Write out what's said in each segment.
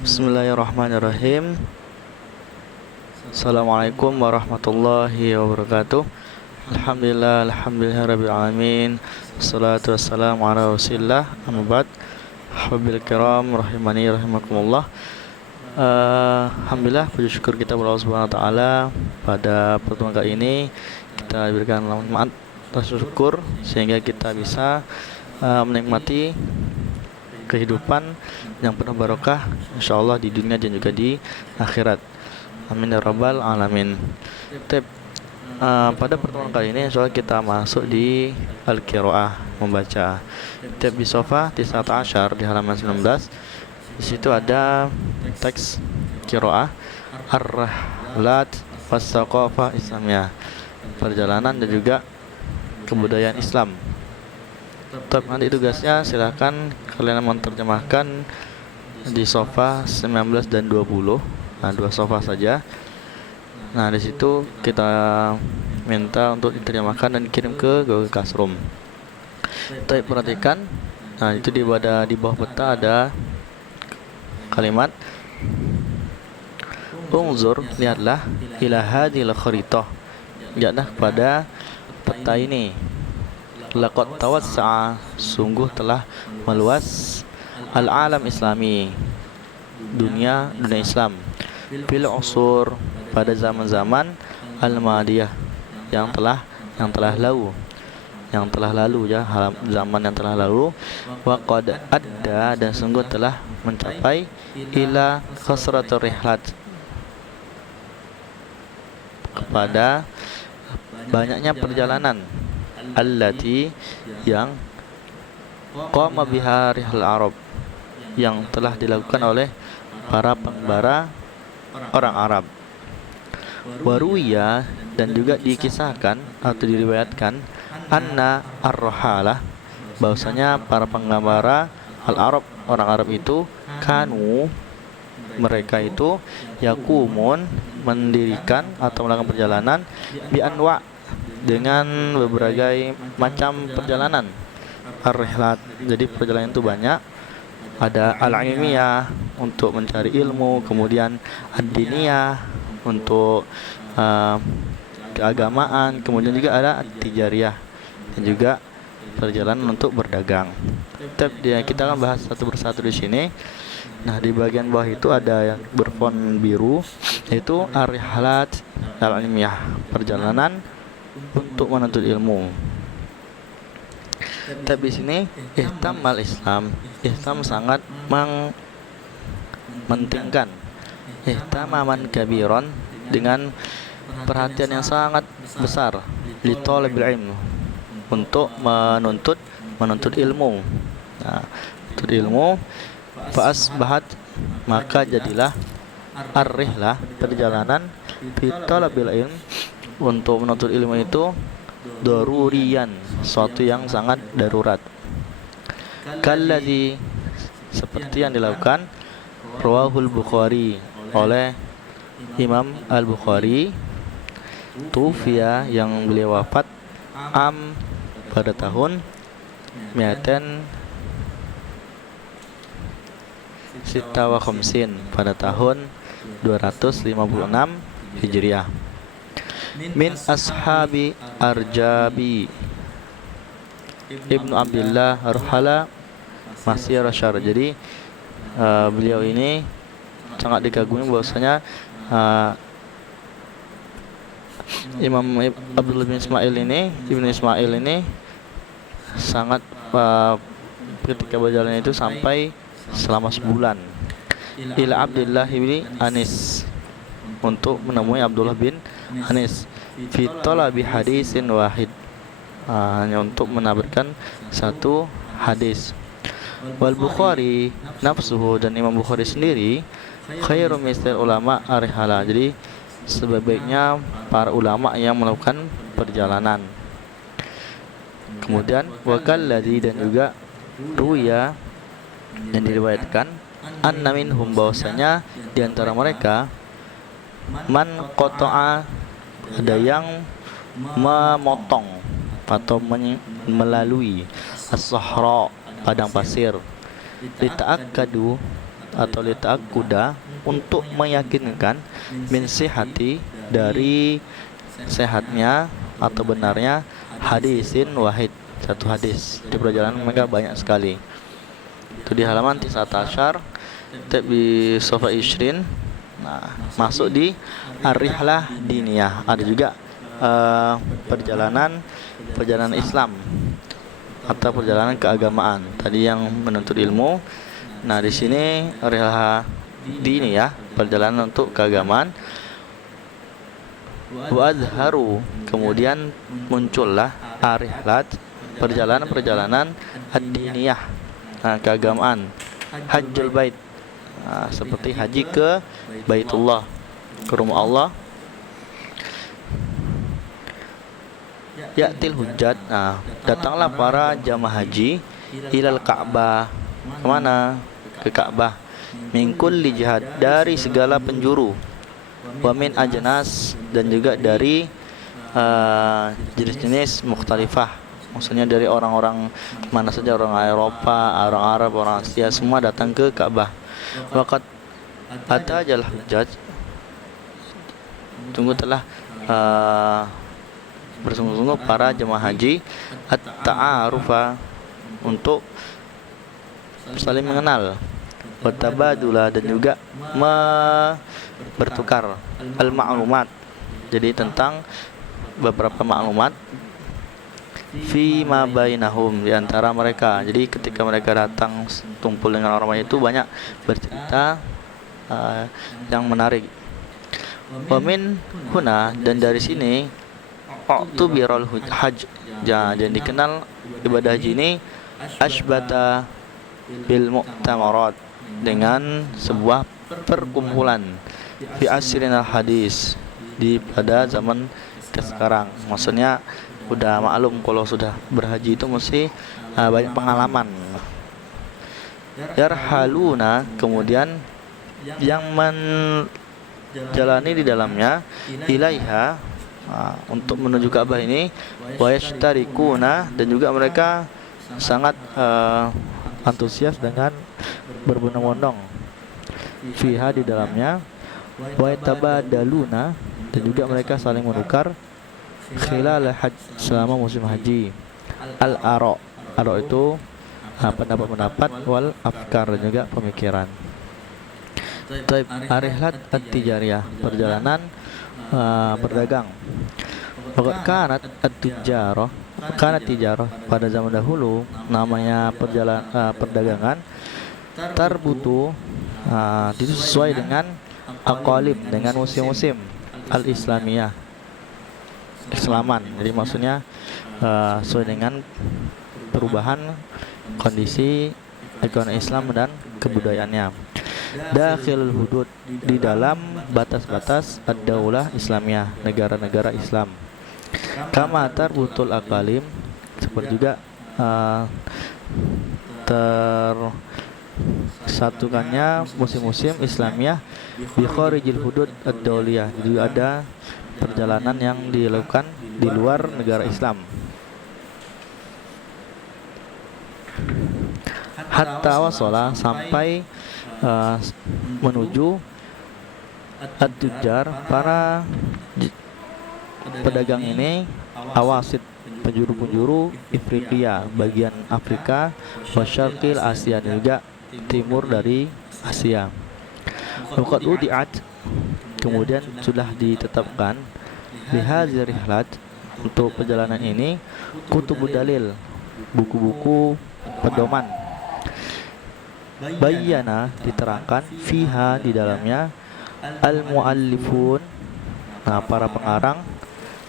Bismillahirrahmanirrahim. Assalamualaikum warahmatullahi wabarakatuh. Alhamdulillahirabbil alamin. Wassalatu wassalamu ala Rasulillah. Amma ba'd. Hababil kiram rahimani rahimakumullah. Alhamdulillah, puji syukur kita kepada Allah Subhanahu wa taala. Pada pertemuan kali ini kita diberikan rahmat dan syukur sehingga kita bisa menikmati kehidupan yang penuh barokah insyaallah di dunia dan juga di akhirat. Amin ya rabbal alamin. Pada pertemuan kali ini insyaallah kita masuk di Al-Qiraah, membaca kitab Sofa 19 di halaman 19. Di situ ada teks qiraah Ar-Rahlat was-Saqafah Islamiyah, perjalanan dan juga kebudayaan Islam. Nanti tugasnya silahkan kalian menerjemahkan di sofa 19 dan 20. Nah, 2 sofa saja. Nah, di situ kita minta untuk diterjemahkan dan dikirim ke Google Classroom. Tapi perhatikan, nah itu di bawah peta ada kalimat Unzur, lihatlah, ila hadhil kharitah, lihatlah kepada peta ini. Laqad tawassa'a, sungguh telah meluas al-alam islami, dunia Islam, bil usur, pada zaman-zaman al-madiyah, yang telah lalu ya, zaman yang telah lalu. Wa qad adda, dan sungguh telah mencapai ila khasratur rihlat, kepada banyaknya perjalanan, allati, yang qama biha rihlal arab, yang telah dilakukan oleh para pengembara orang Arab. Waruya, dan juga dikisahkan atau diriwayatkan, anna ar-rahala, bahwasanya para pengembara al-Arab, orang Arab itu, kanu, mereka itu, yakumun, mendirikan atau melakukan perjalanan, bi anwa, dengan berbagai macam perjalanan. Ar-rihlat, jadi perjalanan itu banyak. Ada al-ilmiyah, untuk mencari ilmu, kemudian ad-diniyah, untuk keagamaan, kemudian juga ada at-tijariyah, dan juga perjalanan untuk berdagang. Kita akan bahas satu persatu di sini. Nah, di bagian bawah itu ada yang berfont biru, yaitu ar-rihlat al-ilmiyah, perjalanan untuk menuntut ilmu. Tapi di sini ihtamal Islam sangat mementingkan ihtamaman kabiron, dengan perhatian yang sangat besar, li talabil ilm, untuk menuntut ilmu. Nah, menuntut ilmu, fa asbahat, maka jadilah ar-rihlah, perjalanan, fi talabil ilm, untuk menuntut ilmu itu, daruriyan, suatu yang sangat darurat. Kalladzi, seperti yang dilakukan rawahul Bukhari, oleh Imam Al-Bukhari, tufiya, yang beliau wafat, pada tahun mi'atan sitta wa khamsin, pada tahun 256 Hijriah. Min ashabi Arjabi Ibnu Abdullah Arhala Masyar Syar. Jadi beliau ini sangat dikagumi, bahwasanya Imam Abdullah bin Ismail ini, Ibnu Ismail ini sangat ketika berjalan itu sampai selama sebulan, ila Abdullah bin Anis, untuk menemui Abdullah bin Anis, fi talabi hadisin wahid, hanya untuk menabarkan satu hadis. Wal Bukhari nafsuhu, dan Imam Bukhari sendiri, khairu misal ulama arihala, jadi sebaiknya para ulama yang melakukan perjalanan. Kemudian wakalladzi, dan juga ruya, dan diriwayatkan, anna minhum, bahwasanya di antara mereka, man qata'a, ada yang memotong atau melalui as-sahra, padang pasir, lita'akkadu, atau kuda untuk meyakinkan min sihati dari sehatnya atau benarnya hadisin wahid, satu hadis. Di perjalanan mereka banyak sekali. Itu di halaman 19 bi sofa ishrin. Nah, masuk di ar-rihlah diniyah. Ada juga perjalanan Islam atau perjalanan keagamaan. Tadi yang menuntut ilmu. Nah, di sini rihlah diniyah, perjalanan untuk keagamaan. Wa adharu, kemudian muncullah ar-rihlat, perjalanan ad-diniyah, keagamaan. Hajjul bait, seperti haji ke Baitullah, ke rumah Allah. Ya'til hujjat, datanglah para jamaah haji ilal Ka'bah, kemana? Ke Ka'bah. Min kulli jihad, dari segala penjuru. Wa min ajnas, dan juga dari jenis-jenis mukhtalifah, maksudnya dari orang-orang mana saja, orang Eropa, orang Arab, orang Asia, semua datang ke Ka'bah. Waqad atajal hujjaj, tunggu telah bersungguh-sungguh para jemaah haji at-ta'arufa, untuk saling mengenal, wa tabadula, dan juga bertukar al-ma'lumat, jadi tentang beberapa maklumat fi ma bainahum, di antara mereka. Jadi ketika mereka datang tumpul dengan orang itu, banyak bercerita yang menarik. Wa min huna, dan dari sini waktu birul hajj, dan dikenal ibadah haji ini asbata bil mu'tamarat, dengan sebuah perkumpulan fi asrin al hadis, di pada zaman sekarang. Maksudnya udah maklum kalau sudah berhaji itu mesti banyak pengalaman. Yarhaluna, kemudian yang menjalani di dalamnya, ilaiha, untuk menuju Ka'bah ini, wa yashtarikuna, dan juga mereka sangat antusias dengan berbondong-bondong fiha, di dalamnya. Wa yatabadaluna, dan juga mereka saling menukar khilal hajj, selama musim haji. Al-ara, itu pendapat-pendapat, wal afkar, dan juga pemikiran. Taib arihlat at-tijariyah, perjalanan berdagang. Kanat at-tijarah, pada zaman dahulu namanya perdagangan. Tarbutu, itu sesuai dengan aqalib, dengan musim-musim al-islamiyah, Islaman. Jadi maksudnya sesuai dengan perubahan kondisi ekonomi Islam dan kebudayaannya. Dakhilul hudud, di dalam batas-batas ad-daulah Islamiyah, negara-negara Islam. Kama tarbutul aqalim, seperti juga tersatukannya musim-musim Islamiyah bi kharijil hudud ad-dauliyah. Jadi ada perjalanan yang dilakukan di luar negara Islam. Hatta wasala, sampai menuju at-tujar, para pedagang ini, awasid, penjuru-penjuru Afrika, bagian Afrika, wasyarqil Asia, dan juga timur dari Asia. Waqad udiat, kemudian sudah ditetapkan lihadzir rihlat, untuk perjalanan ini, kutubud dalil, buku-buku pedoman. Bayyana, diterangkan, fiha, di dalamnya, al-muallifun, para pengarang,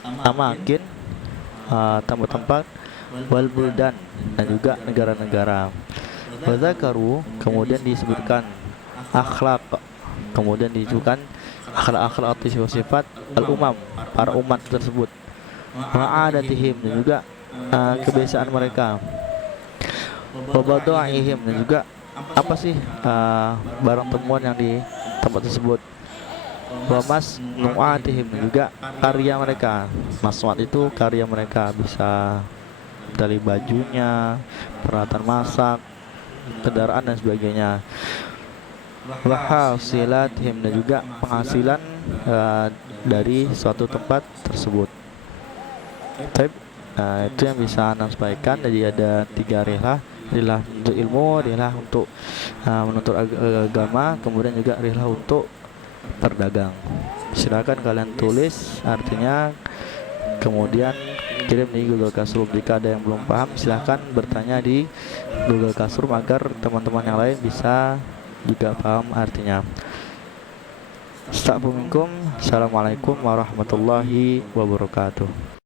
amakin, tempat-tempat, wal buldan, dan juga negara-negara. Wa dzakaru, kemudian disebutkan akhlak, kemudian disebutkan akhlak-akhlak atau sifat al-umam, para umat tersebut. Wa adatihim, dan juga kebiasaan mereka. Wa badu'ihim, dan juga apa sih barang temuan yang di tempat tersebut. Wa masnu'atihim, dan juga karya mereka. Masnu'at itu karya mereka, bisa dari bajunya, peralatan masak, kendaraan, dan sebagainya. wa hasilatihim, dan juga penghasilan dari suatu tempat tersebut. Baik, itu yang bisa Anda sampaikan. Jadi ada 3 rihlah: rihlah untuk ilmu, rihlah untuk menuntut agama, kemudian juga rihlah untuk berdagang. Silakan kalian tulis artinya, kemudian kirim di Google Classroom. Jika ada yang belum paham, silahkan bertanya di Google Classroom agar teman-teman yang lain bisa juga paham artinya. Assalamualaikum warahmatullahi wabarakatuh.